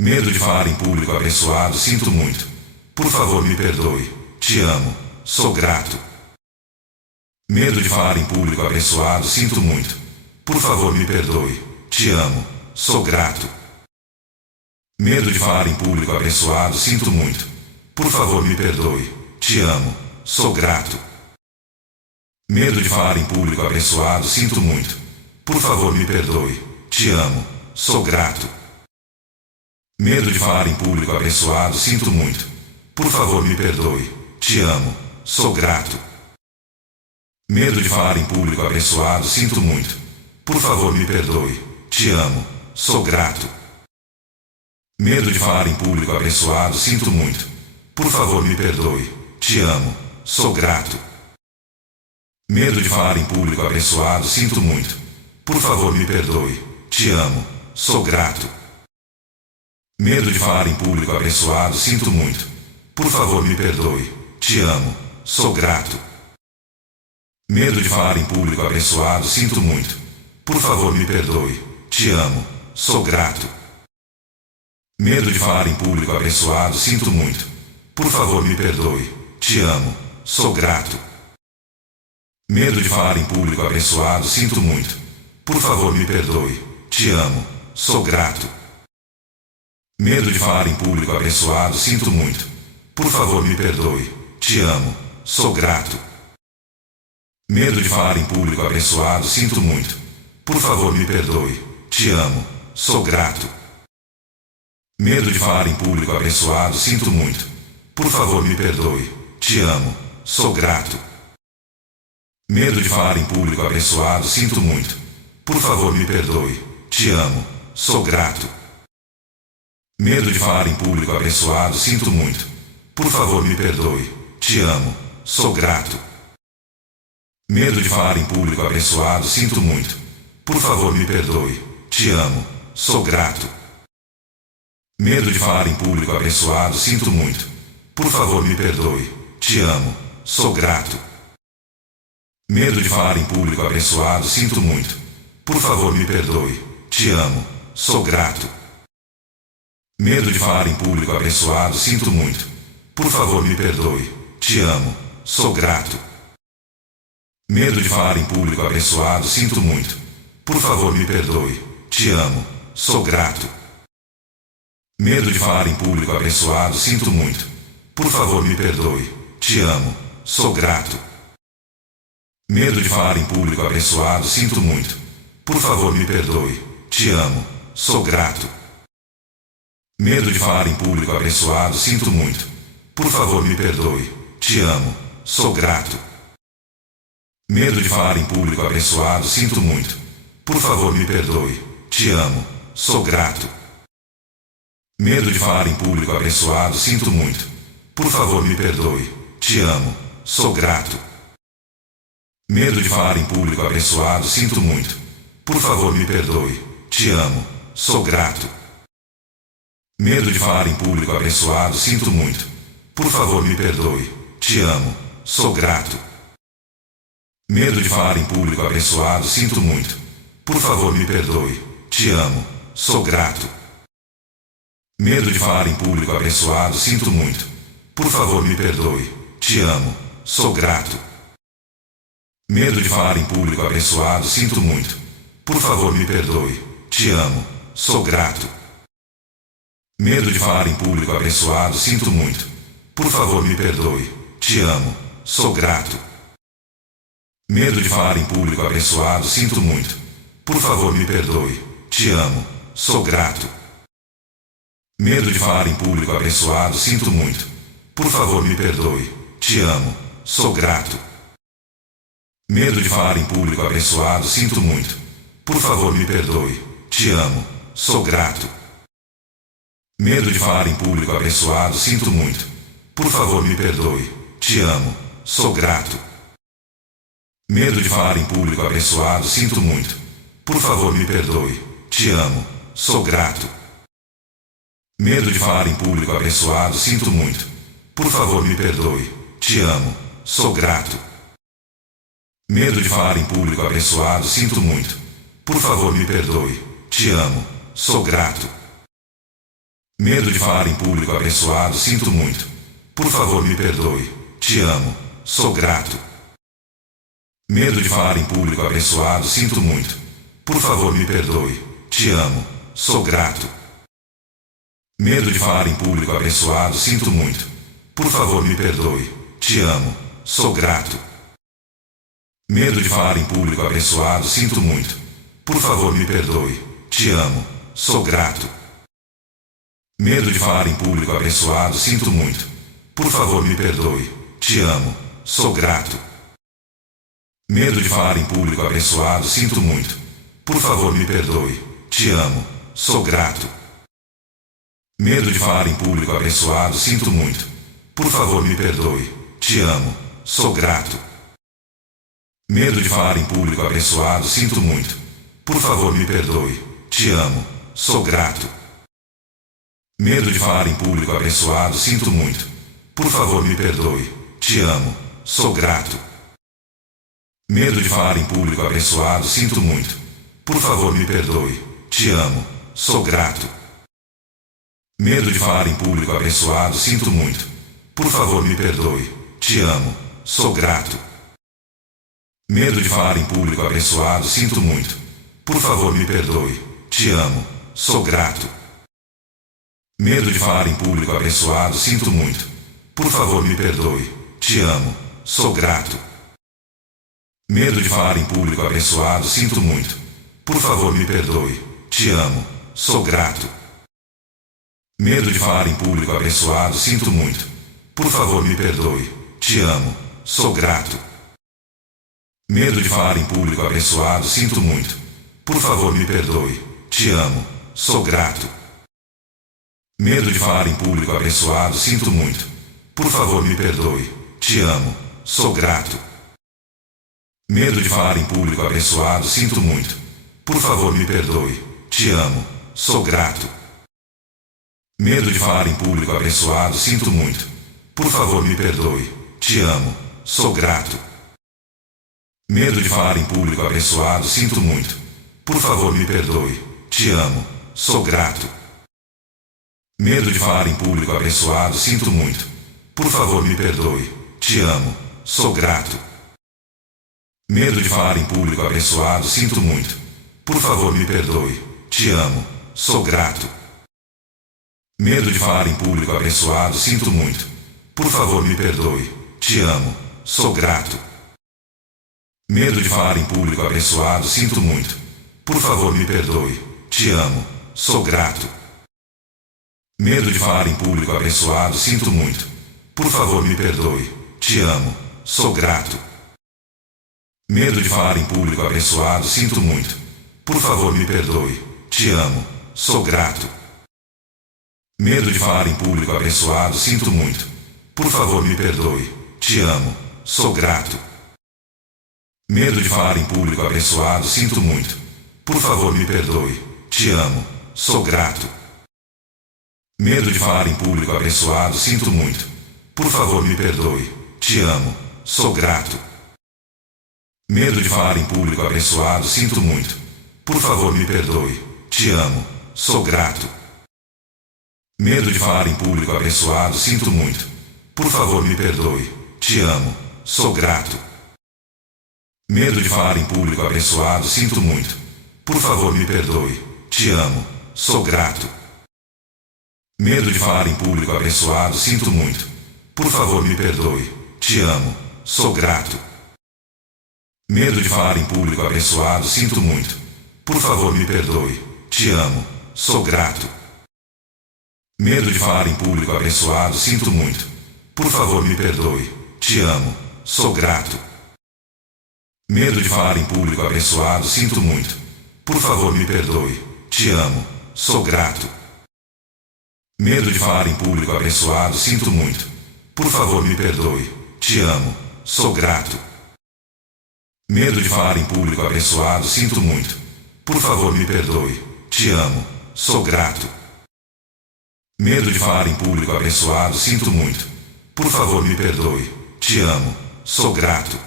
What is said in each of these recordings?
Medo de falar em público abençoado, sinto muito. Por favor, me perdoe. Te amo. Sou grato. Medo de falar em público abençoado, sinto muito. Por favor, me perdoe. Te amo. Sou grato. Medo de falar em público abençoado, sinto muito. Por favor, me perdoe. Te amo. Sou grato. Medo de falar em público abençoado, sinto muito. Por favor, me perdoe. Te amo. Sou grato. Medo de falar em público abençoado, sinto muito. Por favor, me perdoe. Te amo. Sou grato. Medo de falar em público abençoado, sinto muito. Por favor, me perdoe. Te amo. Sou grato. Medo de falar em público abençoado, sinto muito. Por favor, me perdoe. Te amo. Sou grato. Medo de falar em público abençoado, sinto muito. Por favor, me perdoe. Te amo. Sou grato. Medo de falar em público abençoado, sinto muito. Por favor, me perdoe. Te amo. Sou grato. Medo de falar em público abençoado, sinto muito. Por favor, me perdoe. Te amo. Sou grato. Medo de falar em público abençoado, sinto muito. Por favor, me perdoe. Te amo. Sou grato. Medo de falar em público abençoado, sinto muito. Por favor, me perdoe. Te amo. Sou grato. Medo de falar em público abençoado, sinto muito. Por favor, me perdoe. Te amo. Sou grato. Medo de falar em público abençoado, sinto muito. Por favor, me perdoe. Te amo. Sou grato. Medo de falar em público abençoado, sinto muito. Por favor, me perdoe. Te amo. Sou grato. Medo de falar em público abençoado, sinto muito. Por favor, me perdoe. Te amo. Sou grato. Medo de falar em público abençoado, sinto muito. Por favor, me perdoe. Te amo. Sou grato. Medo de falar em público abençoado, sinto muito. Por favor, me perdoe. Te amo. Sou grato. Medo de falar em público abençoado, sinto muito. Por favor, me perdoe. Te amo. Sou grato. Medo de falar em público abençoado, sinto muito. Por favor, me perdoe. Te amo. Sou grato. Medo de falar em público abençoado, sinto muito. Por favor, me perdoe. Te amo. Sou grato. Medo de falar em público abençoado, sinto muito. Por favor, me perdoe. Te amo. Sou grato. Medo de falar em público abençoado, sinto muito. Por favor, me perdoe. Te amo. Sou grato. Medo de falar em público abençoado, sinto muito. Por favor, me perdoe. Te amo. Sou grato. Medo de falar em público abençoado, sinto muito. Por favor, me perdoe. Te amo. Sou grato. Medo de falar em público abençoado, sinto muito. Por favor, me perdoe. Te amo. Sou grato. Medo de falar em público abençoado, sinto muito. Por favor, me perdoe. Te amo. Sou grato. Medo de falar em público abençoado, sinto muito. Por favor, me perdoe. Te amo. Sou grato. Medo de falar em público abençoado, sinto muito. Por favor, me perdoe. Te amo. Sou grato. Medo de falar em público abençoado, sinto muito. Por favor, me perdoe. Te amo. Sou grato. Medo de falar em público abençoado, sinto muito. Por favor, me perdoe. Te amo. Sou grato. Medo de falar em público abençoado, sinto muito. Por favor, me perdoe. Te amo. Sou grato. Medo de falar em público abençoado, sinto muito. Por favor, me perdoe. Te amo. Sou grato. Medo de falar em público abençoado, sinto muito. Por favor, me perdoe. Te amo. Sou grato. Medo de falar em público abençoado, sinto muito. Por favor, me perdoe. Te amo. Sou grato. Medo de falar em público abençoado, sinto muito. Por favor, me perdoe. Te amo. Sou grato. Medo de falar em público abençoado, sinto muito. Por favor, me perdoe. Te amo. Sou grato. Medo de falar em público abençoado, sinto muito. Por favor, me perdoe. Te amo. Sou grato. Medo de falar em público abençoado, sinto muito. Por favor, me perdoe. Te amo. Sou grato. Medo de falar em público abençoado, sinto muito. Por favor, me perdoe. Te amo. Sou grato. Medo de falar em público abençoado, sinto muito. Por favor, me perdoe. Te amo. Sou grato. Medo de falar em público abençoado, sinto muito. Por favor, me perdoe. Te amo. Sou grato. Medo de falar em público abençoado, sinto muito. Por favor, me perdoe. Te amo. Sou grato. Medo de falar em público abençoado, sinto muito. Por favor, me perdoe. Te amo. Sou grato. Medo de falar em público abençoado, sinto muito. Por favor, me perdoe. Te amo. Sou grato. Medo de falar em público abençoado, sinto muito. Por favor, me perdoe. Te amo. Sou grato. Medo de falar em público abençoado, sinto muito. Por favor, me perdoe. Te amo. Sou grato. Medo de falar em público abençoado, sinto muito. Por favor, me perdoe. Te amo. Sou grato. Medo de falar em público abençoado, sinto muito. Por favor, me perdoe. Te amo. Sou grato. Medo de falar em público abençoado, sinto muito. Por favor, me perdoe. Te amo. Sou grato. Medo de falar em público abençoado, sinto muito. Por favor, me perdoe. Te amo. Sou grato. Medo de falar em público abençoado, sinto muito. Por favor, me perdoe. Te amo. Sou grato. Medo de falar em público abençoado, sinto muito. Por favor, me perdoe. Te amo. Sou grato. Medo de falar em público abençoado, sinto muito. Por favor, me perdoe. Te amo. Sou grato. Medo de falar em público abençoado, sinto muito. Por favor, me perdoe. Te amo. Sou grato. Medo de falar em público abençoado, sinto muito. Por favor, me perdoe. Te amo. Sou grato. Medo de falar em público abençoado, sinto muito. Por favor, me perdoe. Te amo. Sou grato. Medo de falar em público abençoado, sinto muito. Por favor, me perdoe. Te amo. Sou grato. Medo de falar em público abençoado, sinto muito. Por favor, me perdoe. Te amo. Sou grato. Medo de falar em público abençoado, sinto muito. Por favor, me perdoe. Te amo. Sou grato. Medo de falar em público abençoado, sinto muito. Por favor, me perdoe. Te amo. Sou grato. Medo de falar em público abençoado, sinto muito. Por favor, me perdoe. Te amo. Sou grato. Medo de falar em público abençoado, sinto muito. Por favor, me perdoe. Te amo. Sou grato. Medo de falar em público abençoado, sinto muito. Por favor, me perdoe. Te amo. Sou grato. Medo de falar em público abençoado, sinto muito. Por favor, me perdoe. Te amo. Sou grato. Medo de falar em público abençoado, sinto muito. Por favor, me perdoe. Te amo. Sou grato. Medo de falar em público abençoado, sinto muito. Por favor, me perdoe. Te amo. Sou grato. Medo de falar em público abençoado, sinto muito. Por favor, me perdoe. Te amo. Sou grato. Medo de falar em público abençoado, sinto muito. Por favor, me perdoe. Te amo. Sou grato. Medo de falar em público abençoado, sinto muito. Por favor, me perdoe. Te amo. Sou grato. Medo de falar em público abençoado, sinto muito. Por favor, me perdoe. Te amo. Sou grato. Medo de falar em público abençoado, sinto muito. Por favor, me perdoe. Te amo. Sou grato. Medo de falar em público abençoado, sinto muito. Por favor, me perdoe. Te amo. Sou grato. Medo de falar em público abençoado, sinto muito. Por favor, me perdoe. Te amo. Sou grato. Medo de falar em público abençoado, sinto muito. Por favor, me perdoe. Te amo. Sou grato. Medo de falar em público abençoado, sinto muito. Por favor, me perdoe. Te amo. Sou grato. Medo de falar em público abençoado, sinto muito. Por favor, me perdoe. Te amo. Sou grato. Medo de falar em público abençoado, sinto muito. Por favor, me perdoe. Te amo. Sou grato. Medo de falar em público abençoado, sinto muito. Por favor, me perdoe. Te amo. Sou grato.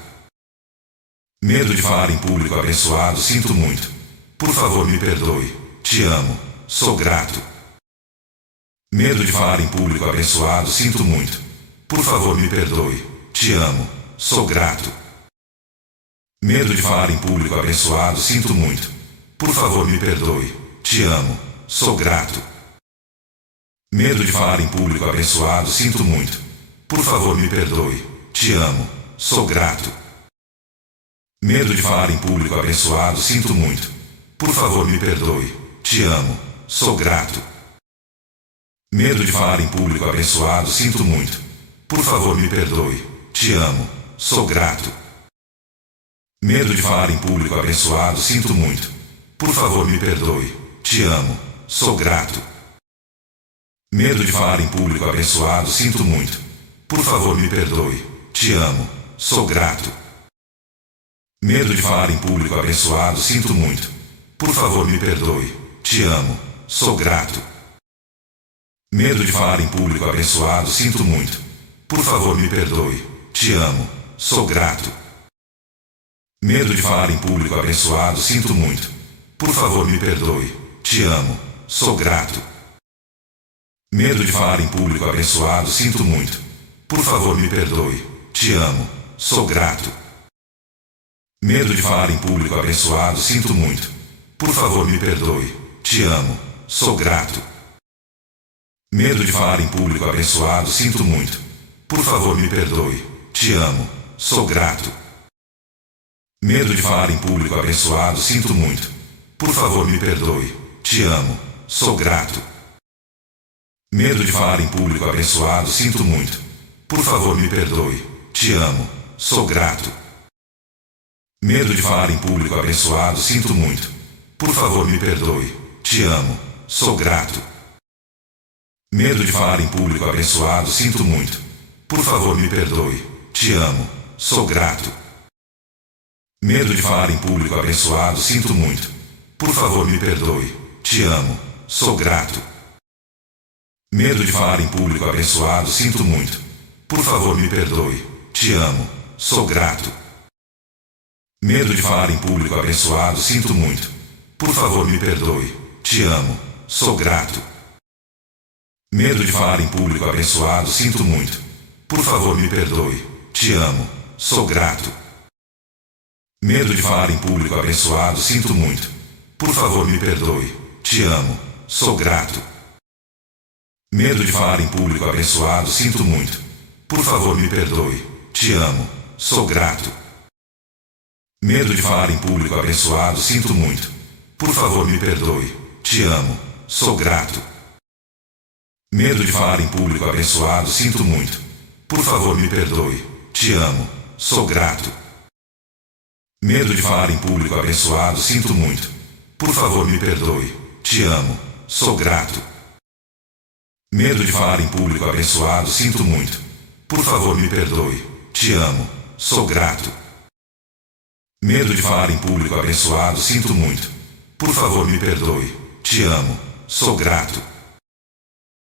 Medo de falar em público abençoado, sinto muito. Por favor, me perdoe. Te amo. Sou grato. Medo de falar em público abençoado, sinto muito. Por favor, me perdoe. Te amo. Sou grato. Medo de falar em público abençoado, sinto muito. Por favor, me perdoe. Te amo. Sou grato. Medo de falar em público abençoado, sinto muito. Por favor, me perdoe. Te amo. Sou grato. Medo de falar em público abençoado, sinto muito. Por favor, me perdoe. Te amo. Sou grato. Medo de falar em público abençoado, sinto muito. Por favor, me perdoe. Te amo. Sou grato. Medo de falar em público abençoado, sinto muito. Por favor, me perdoe. Te amo. Sou grato. Medo de falar em público abençoado, sinto muito. Por favor, me perdoe. Te amo. Sou grato. Medo de falar em público abençoado, sinto muito. Por favor, me perdoe. Te amo. Sou grato. Medo de falar em público abençoado, sinto muito. Por favor, me perdoe. Te amo. Sou grato. Medo de falar em público abençoado, sinto muito. Por favor, me perdoe. Te amo. Sou grato. Medo de falar em público abençoado, sinto muito. Por favor, me perdoe. Te amo. Sou grato. Medo de falar em público abençoado, sinto muito. Por favor, me perdoe. Te amo. Sou grato. Medo de falar em público abençoado, sinto muito. Por favor, me perdoe. Te amo. Sou grato. Medo de falar em público abençoado, sinto muito. Por favor, me perdoe. Te amo. Sou grato. Medo de falar em público abençoado, sinto muito. Por favor, me perdoe. Te amo. Sou grato. Medo de falar em público abençoado, sinto muito. Por favor, me perdoe. Te amo. Sou grato. Medo de falar em público abençoado, sinto muito. Por favor, me perdoe. Te amo. Sou grato. Medo de falar em público abençoado, sinto muito. Por favor, me perdoe. Te amo. Sou grato. Medo de falar em público abençoado, sinto muito. Por favor, me perdoe. Te amo. Sou grato. Medo de falar em público abençoado, sinto muito. Por favor, me perdoe. Te amo. Sou grato. Medo de falar em público abençoado, sinto muito. Por favor, me perdoe. Te amo. Sou grato. Medo de falar em público abençoado, sinto muito. Por favor, me perdoe. Te amo. Sou grato. Medo de falar em público abençoado, sinto muito. Por favor, me perdoe. Te amo. Sou grato. Medo de falar em público abençoado, sinto muito. Por favor, me perdoe. Te amo. Sou grato. Medo de falar em público abençoado, sinto muito. Por favor, me perdoe. Te amo. Sou grato. Medo de falar em público abençoado, sinto muito. Por favor, me perdoe. Te amo. Sou grato. Medo de falar em público abençoado, sinto muito. Por favor, me perdoe. Te amo. Sou grato. Medo de falar em público abençoado, sinto muito. Por favor, me perdoe. Te amo. Sou grato.